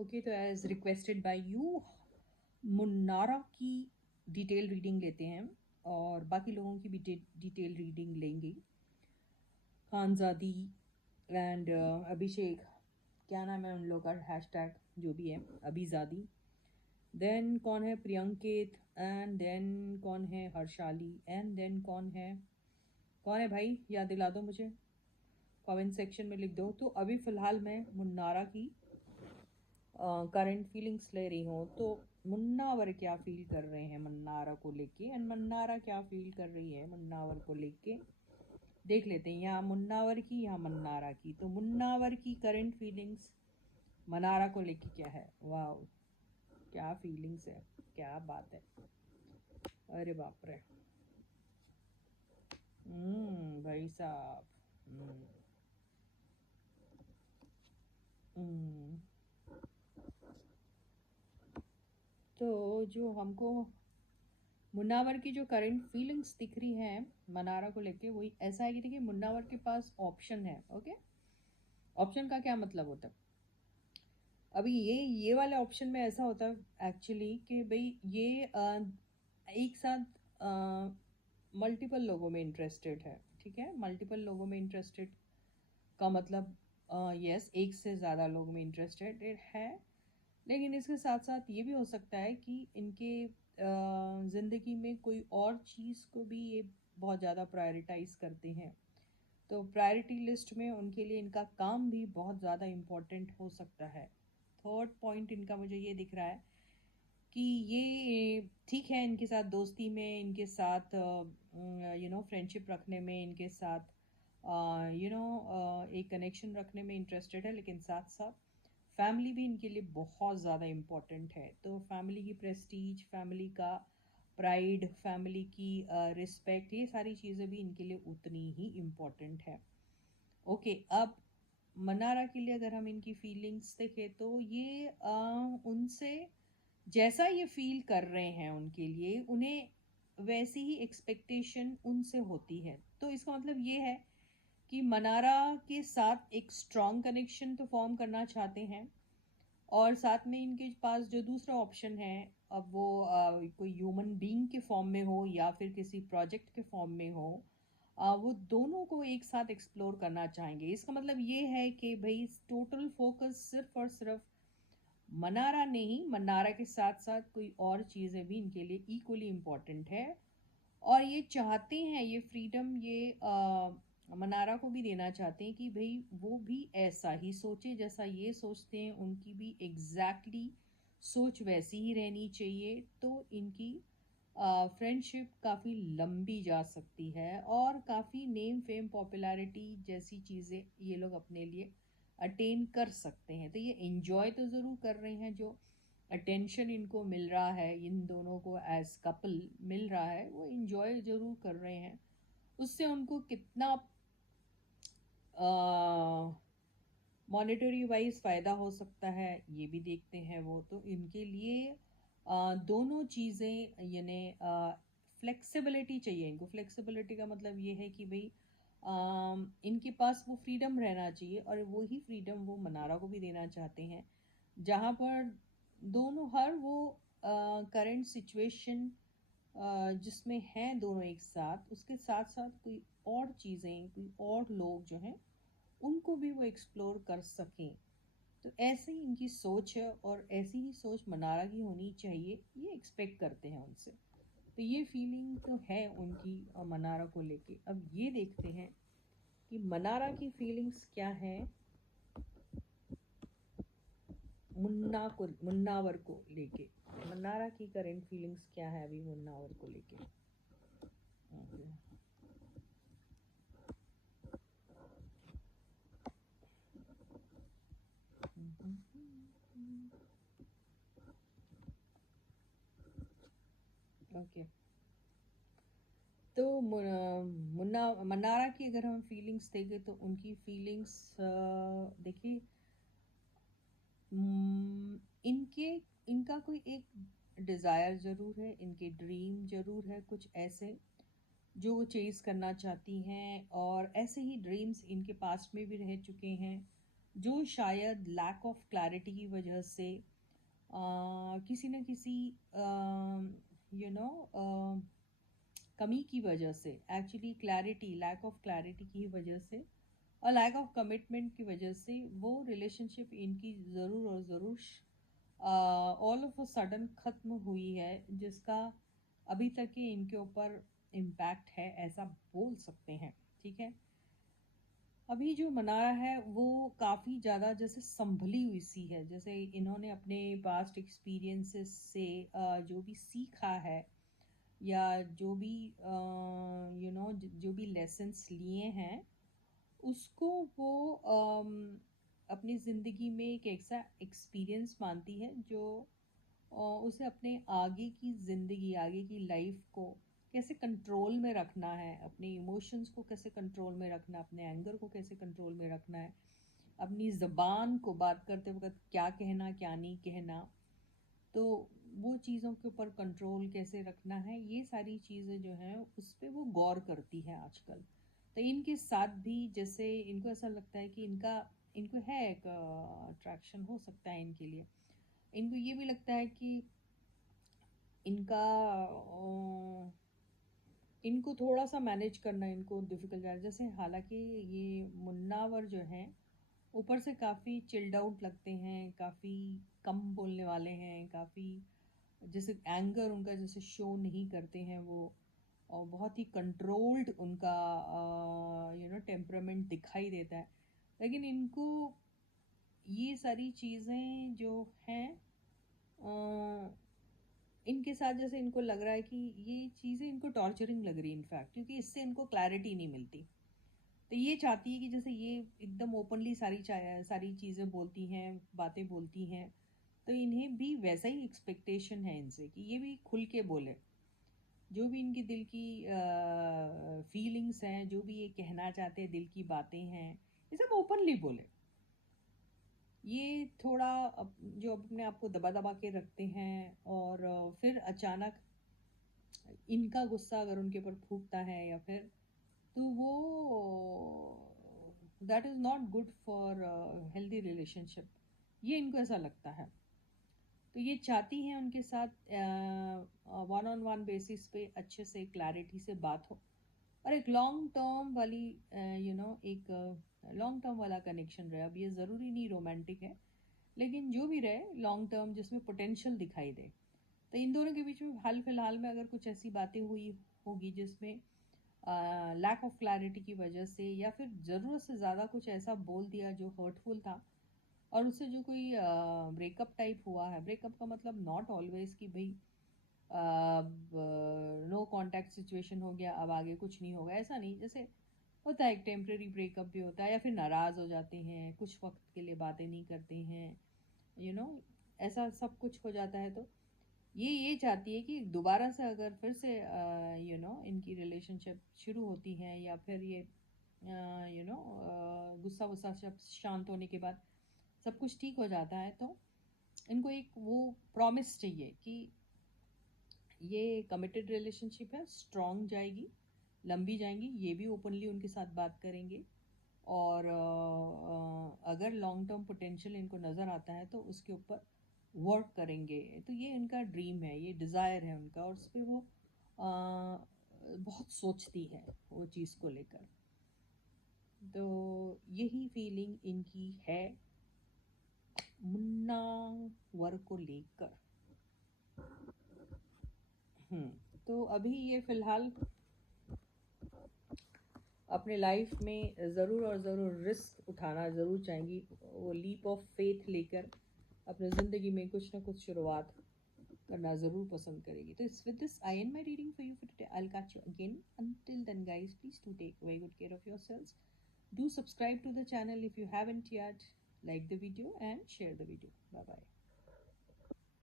Okay, तो as requested bye you, मुन्नारा की detail reading लेते हैं और बाकी लोगों की भी डिटेल रीडिंग लेंगे। खानजादी एंड अभिषेक, क्या नाम है उन लोगों का, हैशटैग जो भी है, अभिजादी। देन कौन है प्रियंकित, एंड देन कौन है हर्षाली, एंड देन कौन है भाई, याद दिला दो मुझे, कमेंट सेक्शन में लिख दो। तो अभी फ़िलहाल मैं मुन्नारा की करंट फीलिंग्स ले रही हूँ। तो मुन्नावर क्या फील कर रहे हैं मुन्नारा को लेके, एंड मुन्नारा क्या फील कर रही है मुन्नावर को लेके, देख लेते हैं। यहाँ मुन्नावर की, यहाँ मुन्नारा की। तो मुन्नावर की करंट फीलिंग्स मनारा को लेके क्या है। वाह, क्या फीलिंग्स है, क्या बात है, अरे बाप रे। भाई साहब। हम्म, तो जो हमको मुन्नावर की जो करंट फीलिंग्स दिख रही हैं मनारा को लेके, वही ऐसा है कि देखिए मुन्नावर के पास ऑप्शन है। ओके, ऑप्शन का क्या मतलब होता है, अभी ये वाले ऑप्शन में ऐसा होता है एक्चुअली कि भाई ये एक साथ मल्टीपल लोगों में इंटरेस्टेड है। ठीक है, मल्टीपल लोगों में इंटरेस्टेड का मतलब यस, एक से ज़्यादा लोगों में इंटरेस्टेड है। लेकिन इसके साथ साथ ये भी हो सकता है कि इनके ज़िंदगी में कोई और चीज़ को भी ये बहुत ज़्यादा प्रायोरिटाइज करते हैं। तो प्रायोरिटी लिस्ट में उनके लिए इनका काम भी बहुत ज़्यादा इम्पोर्टेंट हो सकता है। थर्ड पॉइंट इनका मुझे ये दिख रहा है कि ये ठीक है, इनके साथ दोस्ती में, इनके साथ फ्रेंडशिप रखने में, इनके साथ एक कनेक्शन रखने में इंटरेस्टेड है, लेकिन साथ साथ फैमिली भी इनके लिए बहुत ज़्यादा इम्पोर्टेंट है। तो फैमिली की प्रेस्टीज, फैमिली का प्राइड, फैमिली की रिस्पेक्ट, ये सारी चीज़ें भी इनके लिए उतनी ही इम्पोर्टेंट है। ओके, अब मनारा के लिए अगर हम इनकी फीलिंग्स देखें तो ये उनसे जैसा ये फील कर रहे हैं उनके लिए, उन्हें वैसी ही एक्सपेक्टेशन उनसे होती है। तो इसका मतलब ये है कि मनारा के साथ एक स्ट्रॉन्ग कनेक्शन तो फॉर्म करना चाहते हैं, और साथ में इनके पास जो दूसरा ऑप्शन है, अब वो कोई ह्यूमन बीइंग के फॉर्म में हो या फिर किसी प्रोजेक्ट के फॉर्म में हो, वो दोनों को एक साथ एक्सप्लोर करना चाहेंगे। इसका मतलब ये है कि भाई टोटल फोकस सिर्फ और सिर्फ मनारा नहीं, मनारा के साथ साथ कोई और चीज़ें भी इनके लिए इक्वली इम्पॉर्टेंट है। और ये चाहते हैं, ये फ्रीडम ये मनारा को भी देना चाहते हैं कि भाई वो भी ऐसा ही सोचे जैसा ये सोचते हैं, उनकी भी एग्जैक्टली सोच वैसी ही रहनी चाहिए। तो इनकी फ्रेंडशिप काफ़ी लंबी जा सकती है और काफ़ी नेम फेम पॉपुलैरिटी जैसी चीज़ें ये लोग अपने लिए अटेन कर सकते हैं। तो ये इन्जॉय तो ज़रूर कर रहे हैं, जो अटेंशन इनको मिल रहा है, इन दोनों को एज कपल मिल रहा है, वो इन्जॉय ज़रूर कर रहे हैं। उससे उनको कितना मॉनेटरी वाइज फ़ायदा हो सकता है ये भी देखते हैं वो। तो इनके लिए दोनों चीज़ें यानी फ्लेक्सिबिलिटी चाहिए इनको। फ्लेक्सिबिलिटी का मतलब ये है कि भाई इनके पास वो फ्रीडम रहना चाहिए, और वही फ्रीडम वो मनारा को भी देना चाहते हैं, जहाँ पर दोनों हर वो करंट सिचुएशन जिसमें हैं दोनों एक साथ, उसके साथ साथ कोई और चीज़ें, कोई और लोग जो हैं उनको भी वो एक्सप्लोर कर सकें। तो ऐसे ही इनकी सोच है, और ऐसी ही सोच मनारा की होनी चाहिए, ये एक्सपेक्ट करते हैं उनसे। तो ये फीलिंग तो है उनकी मनारा को लेके। अब ये देखते हैं कि मनारा की फीलिंग्स क्या है मुन्नावर को लेके। मनारा की करेंट फीलिंग्स क्या है अभी मुन्नावर को लेके। ओके, तो मुन्ना मनारा की अगर हम फीलिंग्स देखें तो उनकी फीलिंग्स देखिए, इनके इनका कोई एक डिज़ायर ज़रूर है, इनके ड्रीम ज़रूर है कुछ ऐसे जो वो चेज़ करना चाहती हैं, और ऐसे ही ड्रीम्स इनके पास्ट में भी रह चुके हैं। जो शायद लैक ऑफ क्लैरिटी की वजह से किसी न किसी यू नो कमी की वजह से, actually clarity, lack of clarity की वजह से और लैक ऑफ कमिटमेंट की वजह से वो रिलेशनशिप इनकी ज़रूर और ज़रूर ऑल ऑफ अ सडन ख़त्म हुई है, जिसका अभी तक के इनके ऊपर इम्पैक्ट है, ऐसा बोल सकते हैं। ठीक है, अभी जो मना रहा है वो काफ़ी ज़्यादा जैसे संभली हुई सी है, जैसे इन्होंने अपने पास्ट एक्सपीरियंसेस से जो भी सीखा है या जो भी जो भी लेसन्स लिए हैं उसको वो अपनी ज़िंदगी में एक ऐसा एक्सपीरियंस मानती है जो उसे अपने आगे की ज़िंदगी, आगे की लाइफ को कैसे कंट्रोल में रखना है, अपने इमोशंस को कैसे कंट्रोल में रखना, अपने एंगर को कैसे कंट्रोल में रखना है, अपनी ज़बान को बात करते वक्त क्या कहना क्या नहीं कहना, तो वो चीज़ों के ऊपर कंट्रोल कैसे रखना है, ये सारी चीज़ें जो हैं उस पर वो गौर करती है आजकल। तो इनके साथ भी जैसे इनको ऐसा लगता है कि इनको है एक अट्रैक्शन हो सकता है इनके लिए। इनको ये भी लगता है कि इनका इनको थोड़ा सा मैनेज करना इनको डिफ़िकल्ट है। जैसे हालांकि ये मुन्नावर जो हैं ऊपर से काफ़ी चिल्ड आउट लगते हैं, काफ़ी कम बोलने वाले हैं, काफ़ी जैसे एंगर उनका जैसे शो नहीं करते हैं वो, और बहुत ही कंट्रोल्ड उनका टेम्परामेंट दिखाई देता है। लेकिन इनको ये सारी चीज़ें जो हैं इनके साथ जैसे इनको लग रहा है कि ये चीज़ें इनको टॉर्चरिंग लग रही है इनफैक्ट, क्योंकि इससे इनको क्लैरिटी नहीं मिलती। तो ये चाहती है कि जैसे ये एकदम ओपनली सारी चीज़ें बोलती हैं, बातें बोलती हैं, तो इन्हें भी वैसा ही एक्सपेक्टेशन है इनसे कि ये भी खुल के बोले, जो भी इनके दिल की फीलिंग्स हैं, जो भी ये कहना चाहते हैं, दिल की बातें हैं, ये सब ओपनली बोले। ये थोड़ा जो अपने आप को दबा दबा के रखते हैं, और फिर अचानक इनका गुस्सा अगर उनके ऊपर फूटता है या फिर, तो वो that is not good for healthy relationship, ये इनको ऐसा लगता है। तो ये चाहती हैं उनके साथ वन ऑन वन बेसिस पे अच्छे से क्लैरिटी से बात हो, और एक लॉन्ग टर्म वाली एक लॉन्ग टर्म वाला कनेक्शन रहे। अब ये ज़रूरी नहीं रोमांटिक है, लेकिन जो भी रहे लॉन्ग टर्म, जिसमें पोटेंशियल दिखाई दे। तो इन दोनों के बीच में हाल फिलहाल में अगर कुछ ऐसी बातें हुई होगी जिसमें लैक ऑफ क्लैरिटी की वजह से, या फिर ज़रूरत से ज़्यादा कुछ ऐसा बोल दिया जो हर्टफुल था, और उससे जो कोई ब्रेकअप टाइप हुआ है, ब्रेकअप का मतलब नॉट ऑलवेज कि भाई नो कांटेक्ट सिचुएशन हो गया, अब आगे कुछ नहीं होगा, ऐसा नहीं। जैसे होता है एक टेम्प्रेरी ब्रेकअप भी होता है, या फिर नाराज़ हो जाते हैं, कुछ वक्त के लिए बातें नहीं करते हैं, यू you नो know, ऐसा सब कुछ हो जाता है। तो ये चाहती है कि दोबारा से अगर फिर से इनकी रिलेशनशिप शुरू होती है, या फिर ये गुस्सा वुस्सा सब शांत होने के बाद सब कुछ ठीक हो जाता है, तो इनको एक वो प्रॉमिस चाहिए कि ये कमिटेड रिलेशनशिप है, स्ट्रॉन्ग जाएगी, लंबी जाएंगी, ये भी ओपनली उनके साथ बात करेंगे, और अगर लॉन्ग टर्म पोटेंशियल इनको नज़र आता है तो उसके ऊपर वर्क करेंगे। तो ये इनका ड्रीम है, ये डिज़ायर है उनका, और उस पर वो बहुत सोचती है वो चीज़ को लेकर। तो यही फीलिंग इनकी है मुन्ना वर को लेकर। तो अभी ये फ़िलहाल अपने लाइफ में ज़रूर और ज़रूर रिस्क उठाना ज़रूर चाहेंगी, वो लीप ऑफ फेथ लेकर अपने ज़िंदगी में कुछ ना कुछ शुरुआत करना ज़रूर पसंद करेगी। तो इस with this I end my reading for you for today. I will catch you again, until then guys please do take very good care of yourselves, do subscribe to the channel if you haven't yet, like the video and share the video. Bye bye.